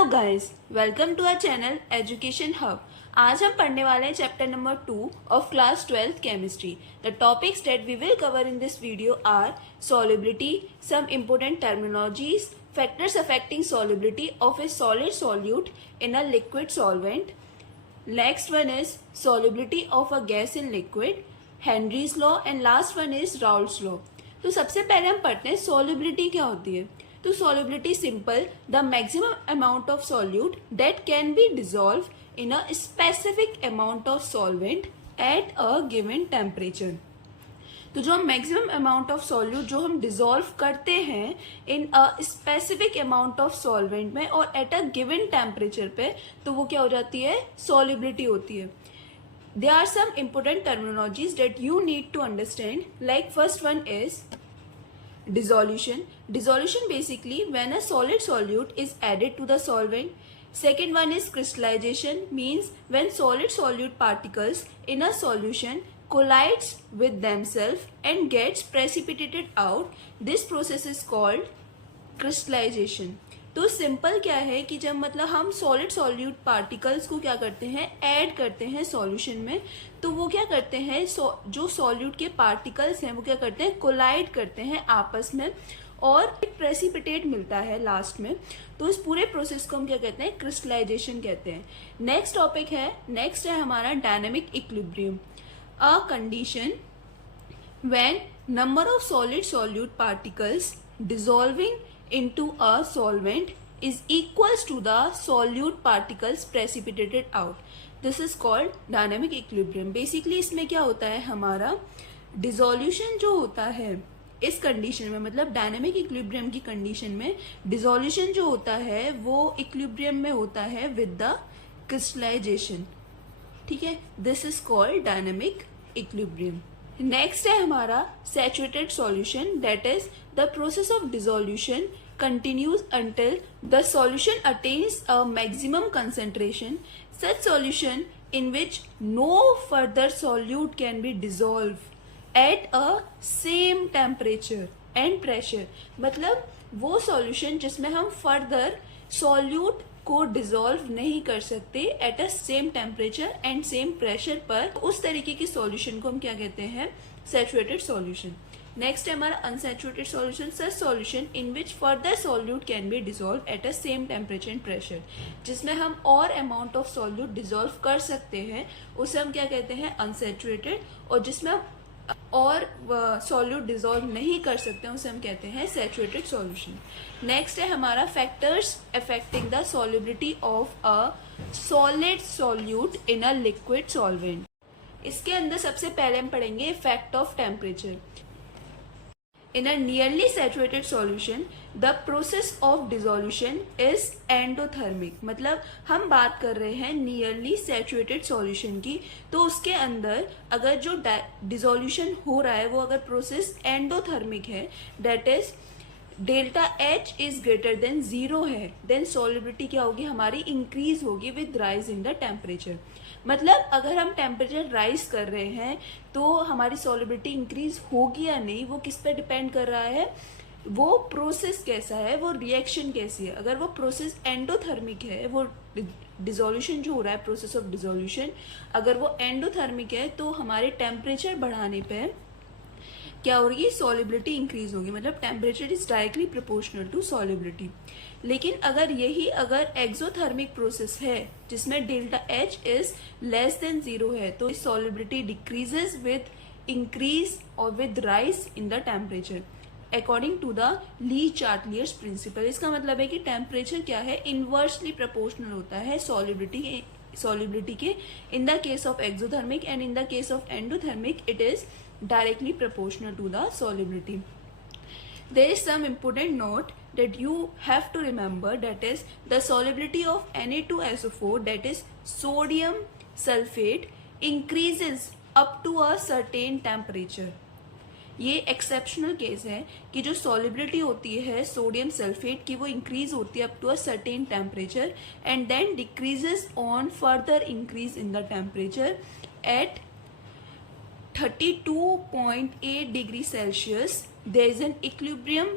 Hello guys, welcome to our channel Education Hub. आज हम पढ़ने वाले हैं chapter number 2 of class 12th chemistry. The topics that we will cover in this video are solubility, some important terminologies, factors affecting solubility of a solid solute in a liquid solvent. Next one is solubility of a gas in liquid, Henry's law, and last one is Raoult's law. तो सबसे पहले हम पढ़ते हैं solubility क्या होती है। तो solubility simple, the maximum amount of solute that can be dissolved in a specific amount of solvent at a given temperature. तो जो हम मैक्सिमम अमाउंट ऑफ सॉल्यूट जो हम डिसॉल्व करते हैं in a specific amount of solvent में और eight a given temperature पे, तो वो क्या हो जाती है, सॉल्युबिलिटी होती है। There are some important terminologies that you need to understand. Like first one is dissolution. Dissolution basically when a solid solute is added to the solvent. Second one is crystallization, means when solid solute particles in a solution collides with themselves and gets precipitated out. This process is called crystallization. तो simple क्या है कि जब मतलब हम solid solute particles को क्या करते हैं, ऐड करते हैं सॉल्यूशन में, तो वो क्या करते हैं, जो सॉल्यूट के पार्टिकल्स हैं वो क्या करते हैं, कोलाइड करते हैं आपस में और एक प्रेसिपिटेट मिलता है लास्ट में। तो इस पूरे प्रोसेस को हम क्या कहते हैं, क्रिस्टलाइजेशन कहते हैं। नेक्स्ट है हमारा dynamic equilibrium, a condition when number of solid solute particles dissolving into a solvent is equals to the solute particles precipitated out. This is called dynamic equilibrium. Basically इसमें क्या होता है, हमारा डिसोल्यूशन जो होता है इस कंडीशन में, मतलब डायनेमिक इक्विलिब्रियम की कंडीशन में डिसोल्यूशन जो होता है वो इक्विलिब्रियम में होता है विद द क्रिस्टलाइजेशन। ठीक है, this is called dynamic equilibrium. Next है हमारा saturated solution, that is the process of dissolution continues until the solution attains a maximum concentration. Such solution in which no further solute can be dissolved at a same temperature and pressure. मतलब वो solution जिसमें हम further solute को dissolve नहीं कर सकते at a same temperature and same pressure पर, उस तरीके की सॉल्यूशन को हम क्या कहते हैं, सैचुरेटेड सॉल्यूशन। नेक्स्ट है हमारा unsaturated solution, such solution in which further solute can be dissolve at a same temperature and pressure, जिसमें हम और अमाउंट ऑफ सॉल्यूट डिसॉल्व कर सकते हैं उसे हम क्या कहते हैं, अनसैचुरेटेड, और जिसमें हम और सॉल्यूट डिसॉल्व नहीं कर सकते हैं उसे हम कहते हैं सैचुरेटेड सॉल्यूशन। नेक्स्ट है हमारा factors affecting the solubility of a solid solute in a liquid solvent. इसके अंदर सबसे पहले हम पढ़ेंगे effect of temperature. In a nearly saturated solution, the process of dissolution is endothermic. मतलब हम बात कर रहे हैं नियरली सैचुरेटेड सॉल्यूशन की, तो उसके अंदर अगर जो डिसोल्यूशन हो रहा है वो अगर प्रोसेस एंडोथर्मिक है, that is delta H is greater than 0 है, देन सॉल्युबिलिटी क्या होगी, हमारी इंक्रीज होगी with rise in the temperature. मतलब अगर हम टेम्परेचर राइज कर रहे हैं तो हमारी सॉल्युबिलिटी इंक्रीज होगी या नहीं, वो किस पे डिपेंड कर रहा है, वो प्रोसेस कैसा है, वो रिएक्शन कैसी है। अगर वो प्रोसेस एंडोथर्मिक है, वो डिसोल्यूशन जो हो रहा है, प्रोसेस ऑफ डिसोल्यूशन अगर वो एंडोथर्मिक है, तो हमारे टेम्परेचर बढ़ाने पे क्या होगी, सॉल्युबिलिटी इंक्रीज होगी। मतलब temperature is directly proportional to solubility. लेकिन अगर एक्सोथर्मिक प्रोसेस है जिसमें delta H is less than 0 है, तो सॉल्युबिलिटी डिक्रीजेस विद इंक्रीज और with rise in the temperature according to the le Chatelier's principle. इसका मतलब है कि टेम्परेचर क्या है, इनवर्सली प्रोपोर्शनल होता है सॉल्युबिलिटी के। In the case of exothermic and in the case of endothermic it is directly proportional to the solubility. There is some important note that you have to remember, that is the solubility of Na2SO4, that is sodium sulfate, increases up to a certain temperature. ये exceptional case है कि जो solubility होती है sodium sulphate की वो increase होती है up to a certain temperature and then decreases on further increase in the temperature at 32.8 degree Celsius. There is an equilibrium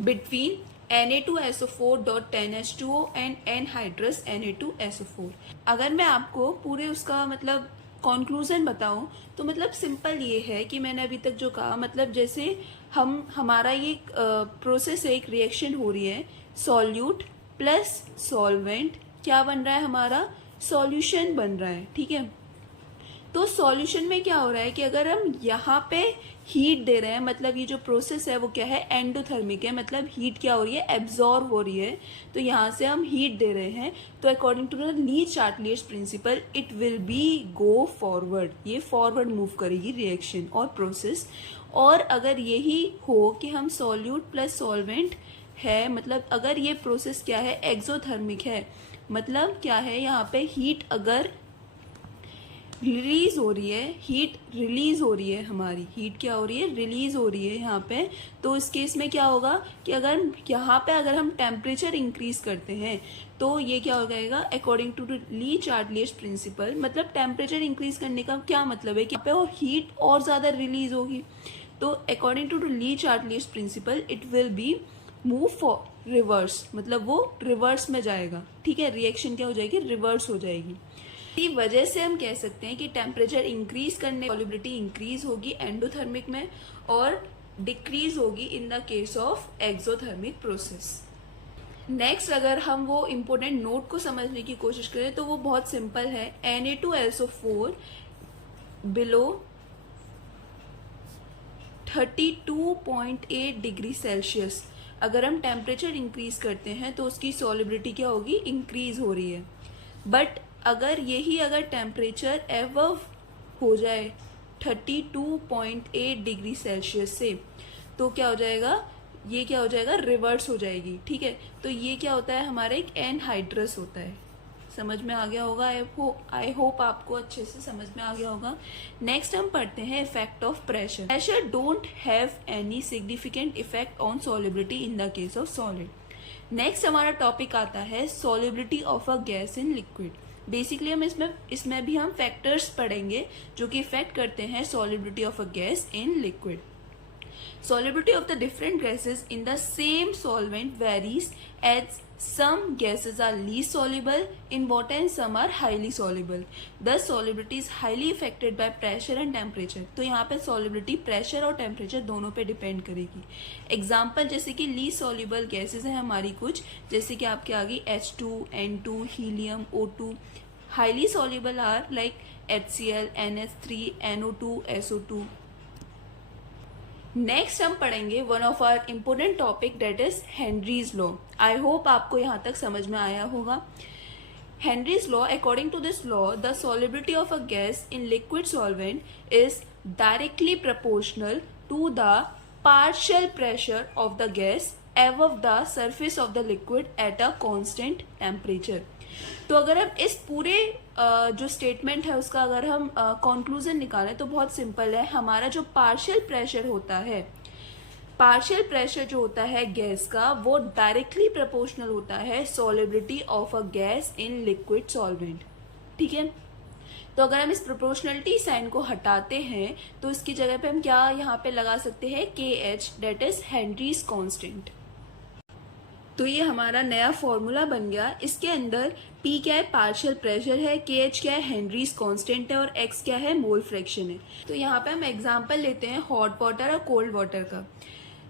between Na2SO4.10H2O and anhydrous Na2SO4। अगर मैं आपको पूरे उसका मतलब कंक्लूजन बताऊं तो मतलब सिंपल ये है कि मैंने अभी तक जो कहा, मतलब जैसे हमारा ये प्रोसेस है, एक रिएक्शन हो रही है, सॉल्यूट प्लस सॉल्वेंट क्या बन रहा है, हमारा सॉल्यूशन बन रहा है। ठीक है, तो सॉल्यूशन में क्या हो रहा है कि अगर हम यहाँ पे हीट दे रहे हैं, मतलब ये जो प्रोसेस है वो क्या है, एंडोथर्मिक है, मतलब हीट क्या हो रही है, एब्जॉर्ब हो रही है। तो यहाँ से हम हीट दे रहे हैं, तो according to the le Chatelier's principle it will be go forward, ये फॉरवर्ड मूव करेगी रिएक्शन और प्रोसेस। और अगर यही हो कि हम सॉल्यूट प्लस सॉल्वेंट है, मतलब अगर ये प्रोसेस क्या है, एक्सोथर्मिक है, मतलब क्या है, यहाँ पे हीट अगर रिलीज हो रही है, हीट रिलीज हो रही है, हमारी हीट क्या हो रही है, रिलीज हो रही है यहाँ पे। तो इस केस में क्या होगा कि अगर यहाँ पे अगर हम टेम्परेचर इंक्रीज करते हैं तो ये क्या हो जाएगा, according to le Chatelier's principal, मतलब टेम्परेचर इंक्रीज करने का क्या मतलब है कि यहाँ पे और हीट और ज्यादा रिलीज होगी। तो according to le Chatelier's principle it will be move for reverse, मतलब वो रिवर्स में जाएगा। ठीक है, रिएक्शन क्या हो जाएगी, रिवर्स हो जाएगी। इसी वजह से हम कह सकते हैं कि टेम्परेचर इंक्रीज करने सॉल्युबिलिटी इंक्रीज होगी एंडोथर्मिक में और डिक्रीज होगी in the case of exothermic process. Next अगर हम वो इम्पोर्टेंट नोट को समझने की कोशिश करें तो वो बहुत सिंपल है। Na2SO4 बिलो 32.8 डिग्री सेल्सियस अगर हम टेम्परेचर इंक्रीज करते हैं तो उसकी सॉल्युबिलिटी क्या होगी, इंक्रीज हो रही है। बट अगर टेम्परेचर एबव हो जाए 32.8 डिग्री सेल्सियस से तो क्या हो जाएगा, ये क्या हो जाएगा, रिवर्स हो जाएगी। ठीक है, तो ये क्या होता है, हमारा एक एनहाइड्रस होता है। समझ में आ गया होगा, आई होप आपको अच्छे से समझ में आ गया होगा। नेक्स्ट हम पढ़ते हैं effect of pressure. Pressure don't have any significant effect on solubility in the case of solid. Next हमारा टॉपिक आता है solubility of a gas in liquid. Basically हम इसमें भी हम फैक्टर्स पढ़ेंगे जो कि इफेक्ट करते हैं solubility of a gas in liquid. Solubility of the different gases in the same solvent varies as some gases are least soluble in water and some are highly soluble. Thus solubility is highly affected by pressure and temperature. तो यहाँ पे solubility pressure और temperature दोनों पे depend करेगी। Example जैसे कि least soluble gases हैं हमारी कुछ, जैसे कि आपके आ गई H2, N2, helium, O2. Highly soluble are like HCl, NH3, NO2, SO2. Next हम पढ़ेंगे one of our important topic that is Henry's law. I hope आपको यहाँ तक समझ में आया होगा। Henry's law, according to this law the solubility of a gas in liquid solvent is directly proportional to the partial pressure of the gas above the surface of the liquid at a constant temperature। तो अगर हम इस पूरे जो statement है उसका अगर हम कंक्लूजन निकालें तो बहुत सिंपल है। हमारा जो पार्शियल प्रेशर होता है, पार्शियल प्रेशर जो होता है गैस का, वो डायरेक्टली प्रोपोर्शनल होता है solubility of a gas in liquid solvent. ठीक है, तो अगर हम इस प्रोपोर्शनलिटी साइन को हटाते हैं तो इसकी जगह पे हम क्या यहाँ पे लगा सकते हैं, KH, that is Henrys constant. तो ये हमारा नया फॉर्मूला बन गया। इसके अंदर P क्या है, पार्शियल प्रेशर है, KH क्या है, हेनरीज कांस्टेंट है, और X क्या है, मोल फ्रैक्शन है। तो यहाँ पे हम एग्जांपल लेते हैं हॉट वाटर और कोल्ड वाटर का।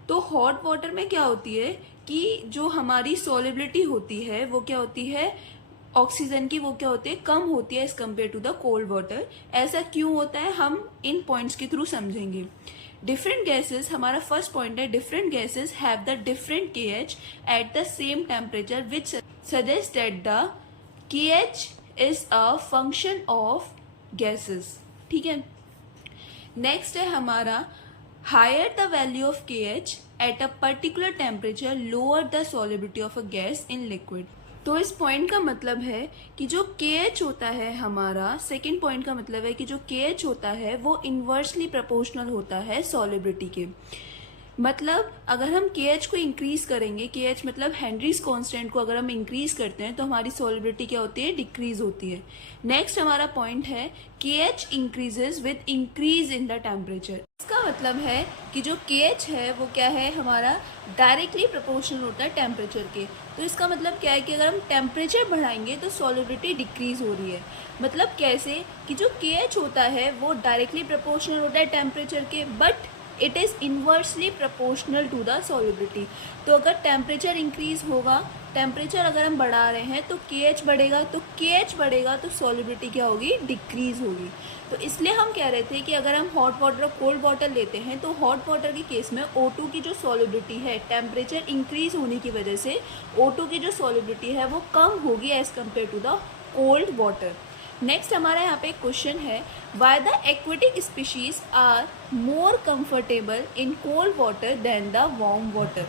तो हॉट वाटर में क्या होती है कि जो हमारी सॉल्युबिलिटी होती है वो क्या होती है, ऑक्सीजन की, वो क्या होती है, कम होती है as compare to the cold water. ऐसा क्यों होता है, हम इन पॉइंट्स के थ्रू समझेंगे। डिफरेंट गैसेस, हमारा फर्स्ट पॉइंट है, different gases have the different KH at the same temperature which suggest that the KH is a function of gases. ठीक है, नेक्स्ट है हमारा higher the value of KH at a particular temperature lower the solubility of a gas in liquid. तो इस point का मतलब है कि जो KH होता है हमारा, सेकेंड पॉइंट का मतलब है कि जो KH होता है वो इन्वर्सली प्रोपोर्शनल होता है सॉल्युबिलिटी के। मतलब अगर हम KH को इंक्रीज करेंगे, KH मतलब हेनरीज कांस्टेंट को अगर हम इंक्रीज करते हैं तो हमारी सॉल्युबिलिटी क्या होती है, डिक्रीज होती है। नेक्स्ट हमारा पॉइंट है KH increases with increase in the temperature. इसका मतलब है कि जो KH है वो क्या है, हमारा डायरेक्टली प्रोपोर्शनल होता है टेम्परेचर के। तो इसका मतलब क्या है कि अगर हम टेम्परेचर बढ़ाएंगे तो सॉल्युबिलिटी डिक्रीज हो रही है। मतलब कैसे कि जो KH होता है वो डायरेक्टली प्रोपोर्शनल होता है टेम्परेचर के, but it is inversely proportional to the solubility. तो अगर टेम्परेचर इंक्रीज होगा, टेम्परेचर अगर हम बढ़ा रहे हैं तो KH बढ़ेगा, तो KH बढ़ेगा तो सॉल्युबिलिटी क्या होगी, डिक्रीज होगी। तो इसलिए हम कह रहे थे कि अगर हम हॉट वाटर और कोल्ड वाटर लेते हैं तो हॉट वाटर के केस में O2 की जो सॉल्युबिलिटी है, टेम्परेचर इंक्रीज होने की वजह से O2 की जो सॉल्युबिलिटी है वो कम होगी as compare to the cold water. Next हमारा यहाँ पे क्वेश्चन है, why the aquatic species are more comfortable in cold water than the warm water.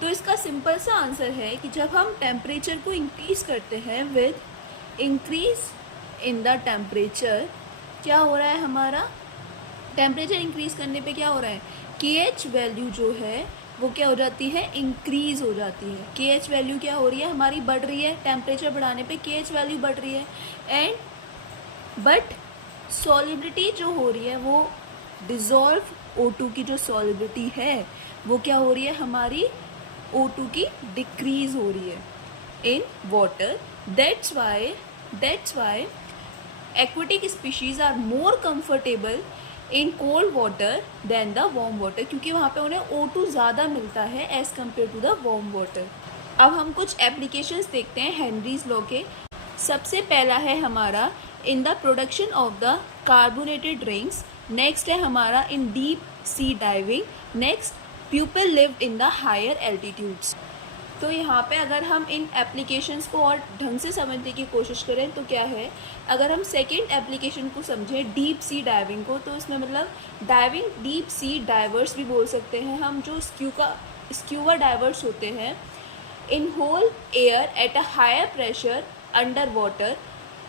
तो इसका सिंपल सा आंसर है कि जब हम टेम्परेचर को इंक्रीज करते हैं with increase in the temperature, क्या हो रहा है, हमारा टेम्परेचर इंक्रीज करने पे क्या हो रहा है, KH वैल्यू जो है वो क्या हो जाती है, इंक्रीज हो जाती है। KH वैल्यू क्या हो रही है, हमारी बढ़ रही है, टेम्परेचर बढ़ाने पे KH वैल्यू बढ़ रही है। एंड बट सॉल्युबिलिटी जो हो रही है वो डिज़ोल्व O2 की जो सॉल्युबिलिटी है वो क्या हो रही है, हमारी O2 की डिक्रीज हो रही है in water. That's why aquatic species are more comfortable in cold water than the warm water, क्योंकि वहाँ पे उन्हें O2 ज़्यादा मिलता है as compare to the warm water. अब हम कुछ एप्लीकेशंस देखते हैं हेनरीज लॉ के। सबसे पहला है हमारा in the production of the carbonated drinks, next है हमारा in deep sea diving, next people lived in the higher altitudes. तो यहाँ पे अगर हम इन एप्लीकेशंस को और ढंग से समझने की कोशिश करें तो क्या है, अगर हम सेकेंड एप्लीकेशन को समझें डीप सी डाइविंग को, तो इसमें मतलब डाइविंग डीप सी डाइवर्स भी बोल सकते हैं हम, जो स्क्यूबा डाइवर्स होते हैं inhale air at a higher pressure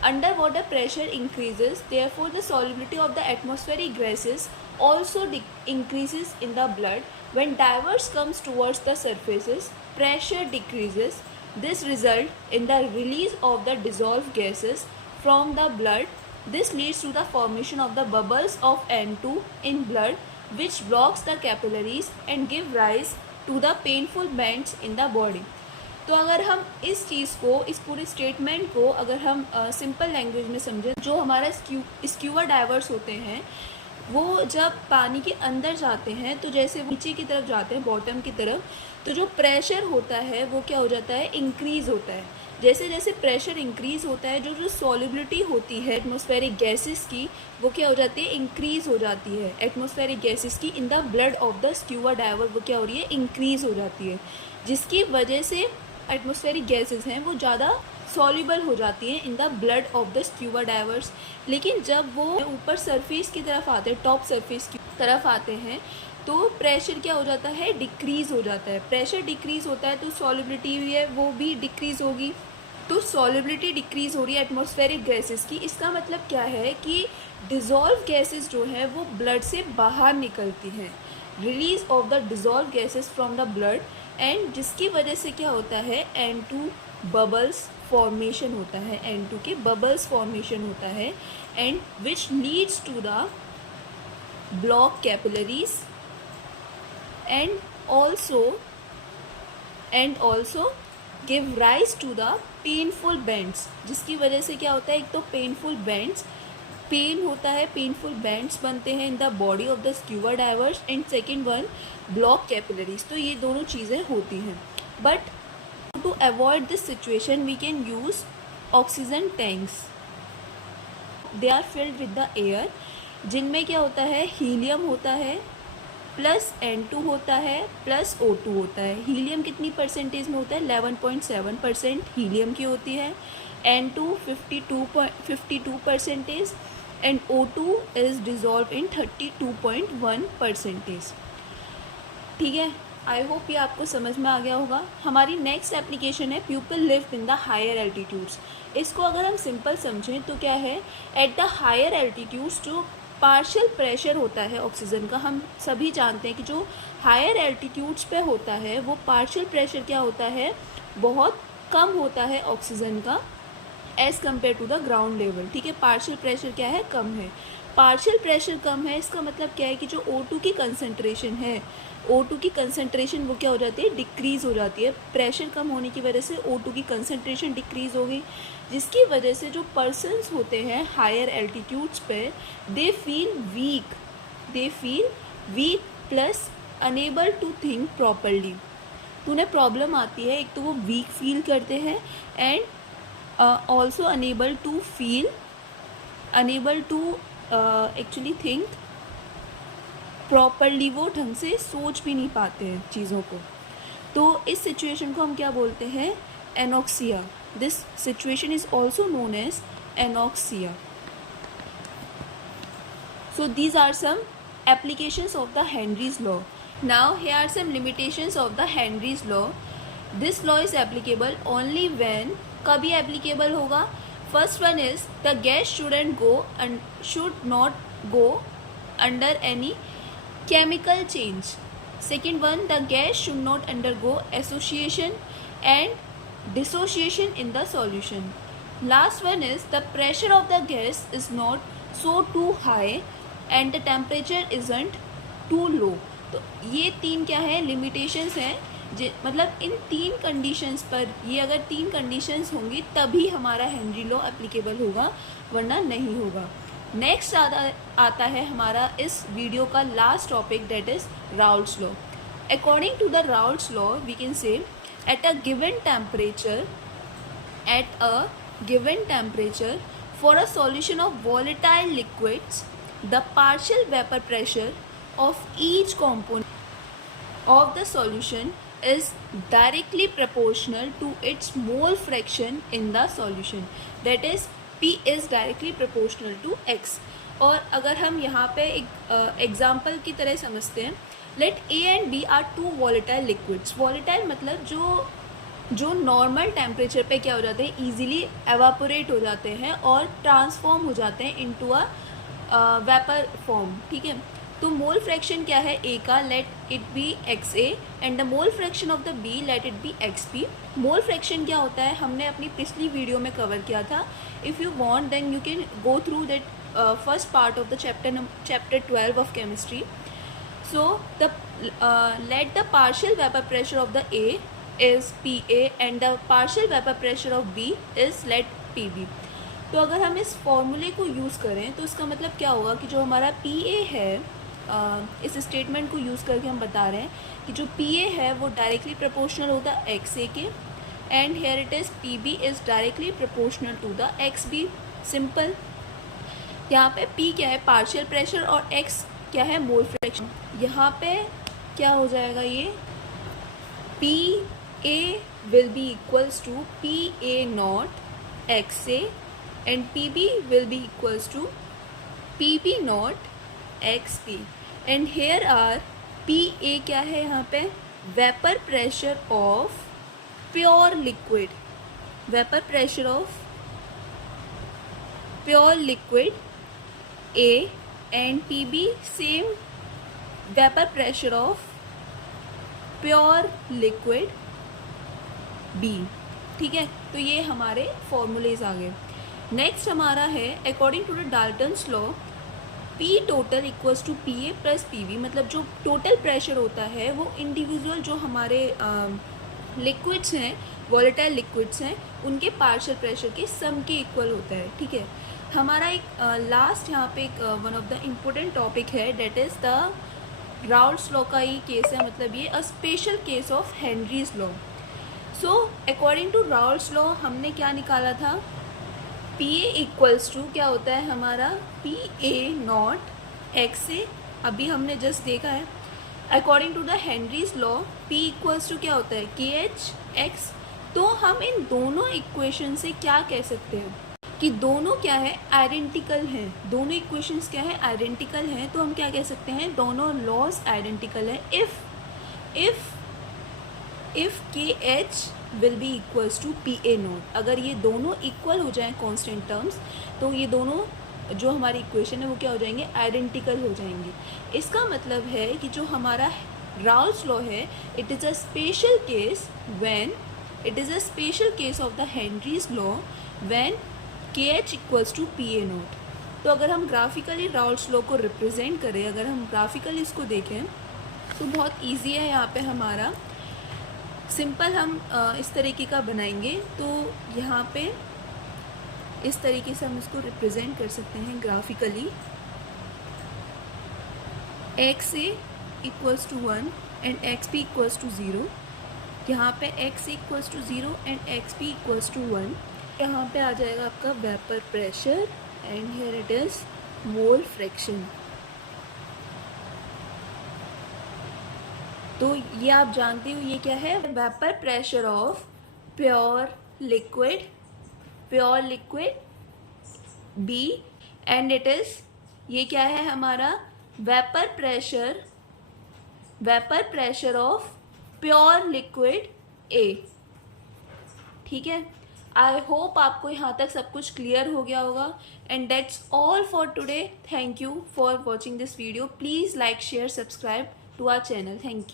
underwater pressure increases, therefore the solubility of the atmospheric gases also increases in the blood. When divers comes towards the surfaces, pressure decreases. This result in the release of the dissolved gases from the blood. This leads to the formation of the bubbles of N2 in blood, which blocks the capillaries and give rise to the painful bends in the body. तो अगर हम इस चीज़ को, इस पूरे statement को अगर हम सिंपल लैंग्वेज में समझें, जो हमारा स्क्यूबा डाइवर्स होते हैं वो जब पानी के अंदर जाते हैं तो जैसे नीचे की तरफ जाते हैं, बॉटम की तरफ, तो जो प्रेशर होता है वो क्या हो जाता है, इंक्रीज़ होता है। जैसे जैसे प्रेशर इंक्रीज़ होता है, जो सॉल्युबिलिटी होती है एटमॉस्फेरिक गैसेस की वो क्या हो जाती है, इंक्रीज़ हो जाती है। एटमॉस्फेरिक गैसेस की in the blood of the scuba diver वो क्या हो रही है, इंक्रीज़ हो जाती है, जिसकी वजह से एटमॉस्फेरिक गैसेस हैं वो ज़्यादा सॉल्युबल हो जाती हैं in the blood of the scuba diverse. लेकिन जब वो ऊपर सरफेस की तरफ आते हैं, टॉप सरफेस की तरफ आते हैं, तो प्रेशर क्या हो जाता है, डिक्रीज़ हो जाता है। प्रेशर डिक्रीज़ होता है तो सॉल्युबिलिटी भी है वो भी डिक्रीज़ होगी। तो सॉल्युबिलिटी डिक्रीज़ हो रही है एटमॉस्फेरिक गैसेस की। इसका मतलब क्या है कि डिज़ोल्व गैसेस जो है वो ब्लड से बाहर निकलती हैं, release of the dissolve gases from the blood, and जिसकी वजह से क्या होता है, N2 बबल्स फॉर्मेशन होता है, N2 के बबल्स फॉर्मेशन होता है, and which leads to the block capillaries and also give rise to the painful bends, जिसकी वजह से क्या होता है, एक तो पेनफुल बेंड्स, पेन होता है, पेनफुल बैंड्स बनते हैं in the body of the scuba divers, and second one block capillaries. तो ये दोनों चीज़ें होती हैं। But to avoid this situation we can use oxygen tanks. They are filled with the air, जिनमें क्या होता है, हीलियम होता है प्लस N2 होता है प्लस O2 होता है। हीलियम कितनी परसेंटेज में होता है, 11.7% हीलियम की होती है, N2 52% and O2 is dissolved in 32.1%। ठीक है, आई होप ये आपको समझ में आ गया होगा। हमारी नेक्स्ट एप्लीकेशन है people live in the higher altitudes. इसको अगर हम सिंपल समझें तो क्या है, एट द हायर एल्टीट्यूड्स जो पार्शियल प्रेशर होता है ऑक्सीजन का, हम सभी जानते हैं कि जो हायर एल्टीट्यूड्स पे होता है वो पार्शियल प्रेशर क्या होता है, बहुत कम होता है ऑक्सीजन का as compare to the ground level. ठीक है, पार्शियल प्रेशर क्या है, कम है। पार्शियल प्रेशर कम है, इसका मतलब क्या है कि जो O2 की कंसंट्रेशन है, O2 की कंसंट्रेशन वो क्या हो जाती है, डिक्रीज़ हो जाती है। प्रेशर कम होने की वजह से O2 की कंसंट्रेशन डिक्रीज़ हो गई, जिसकी वजह से जो पर्सन्स होते हैं हायर एल्टीट्यूड्स पे, they feel weak plus unable to think properly. तो उन्हें प्रॉब्लम आती है, एक तो वो वीक फील करते हैं and also unable to actually think properly, वो ढंग से सोच भी नहीं पाते हैं चीज़ों को। तो इस सिचुएशन को हम क्या बोलते हैं, anoxia. This situation is also known as anoxia. So these are some applications of the Henry's law. Now here are some limitations of the Henry's law. This law is applicable only when, कभी applicable होगा, first one is the gas should not go under any chemical change. Second one, the gas should not undergo association and dissociation in the solution. Last one is the pressure of the gas is not so too high and the temperature isn't too low. तो ये तीन क्या है, limitations हैं, मतलब इन तीन conditions पर, ये अगर तीन कंडीशंस होंगी तभी हमारा हेनरी लॉ एप्लीकेबल होगा, वरना नहीं होगा। नेक्स्ट आता है हमारा इस वीडियो का last topic, that is Raoult's law. According to the Raoult's law we can say at a given temperature for a solution of volatile liquids, the partial vapor pressure of each component of the solution is directly proportional to its mole fraction in the solution, that is P is directly proportional to X। और अगर हम यहाँ पे एक example की तरह समझते हैं, let A and B are two volatile liquids। volatile मतलब जो नॉर्मल टेम्परेचर पे क्या हो जाते हैं, ईजिली एवापोरेट हो जाते हैं और ट्रांसफॉर्म हो जाते हैं इनटू अ वेपर फॉर्म। ठीक है, तो मोल फ्रैक्शन क्या है ए का, let it be XA and the mole fraction of the B let it be XB। Mole fraction क्या होता है, हमने अपनी पिछली वीडियो में कवर किया था। If you want then you can go through that first part of the chapter 12 of chemistry. So the let the partial vapour pressure of the A is PA and the partial vapor pressure of B is let PB। तो अगर हम इस फॉर्मूले को use करें तो इसका मतलब क्या होगा कि जो हमारा PA है, इस स्टेटमेंट को यूज़ करके हम बता रहे हैं कि जो PA है वो डायरेक्टली प्रोपोर्शनल होता है XA के, and here it is PB is directly proportional to the XB। Simple. यहाँ पे P क्या है, पार्शियल प्रेशर, और X क्या है, मोल फ्रैक्शन। यहाँ पे क्या हो जाएगा, ये PA will be equals to PA naught XA and PB will be equals to PB naught XB। and here are PA क्या है यहाँ पे, vapour pressure of pure liquid, vapour pressure of pure liquid A and PB same vapour pressure of pure liquid B। ठीक है, तो ये हमारे formulas आ गए। नेक्स्ट हमारा है according to the Dalton's law, P total equals to PA plus PB। मतलब जो टोटल प्रेशर होता है वो इंडिविजुअल जो हमारे लिक्विड्स हैं, वॉलेटाइल लिक्विड्स हैं, उनके पार्शियल प्रेशर के सम के इक्वल होता है। ठीक है, हमारा एक लास्ट यहाँ पे एक one of the important topic है, that is the Raoult's law का ही केस है, मतलब ये a special case of Henry's law. So according to Raoult's law हमने क्या निकाला था, PA इक्वल्स टू क्या होता है हमारा, PA नॉट XA, अभी हमने जस्ट देखा है। According to the Henry's law P equals to क्या होता है, KH/X। तो हम इन दोनों इक्वेशन से क्या कह सकते हैं कि दोनों क्या है, आइडेंटिकल हैं। दोनों इक्वेशंस क्या है, आइडेंटिकल हैं। तो हम क्या कह सकते हैं, दोनों लॉज आइडेंटिकल है if KH will be equals to PA naught. अगर ये दोनों इक्वल हो जाएं कांस्टेंट टर्म्स, तो ये दोनों जो हमारी इक्वेशन है वो क्या हो जाएंगे, आइडेंटिकल हो जाएंगे। इसका मतलब है कि जो हमारा राउल्स लॉ है, it is a special case when it is a special case of the Henry's law when KH equals to PA naught. तो अगर हम ग्राफिकली राउल्स लॉ को रिप्रेजेंट करें, अगर हम ग्राफिकली इसको देखें तो बहुत ईजी है। यहाँ पे हमारा सिंपल हम इस तरीके का बनाएंगे, तो यहाँ पे इस तरीके से हम इसको रिप्रेजेंट कर सकते हैं graphically. XA equals to 1 and XB equals to 0। यहाँ पे XA equals to 0 and XB equals to 1। यहाँ पे आ जाएगा आपका vapour pressure and here it is mole fraction. तो ये आप जानते हो ये क्या है, vapour pressure of pure liquid B and it is, ये क्या है हमारा vapour pressure of pure liquid A। ठीक है, आई होप आपको यहाँ तक सब कुछ क्लियर हो गया होगा। And that's all for today. Thank you for watching this video. Please like, share, subscribe to our channel. Thank you.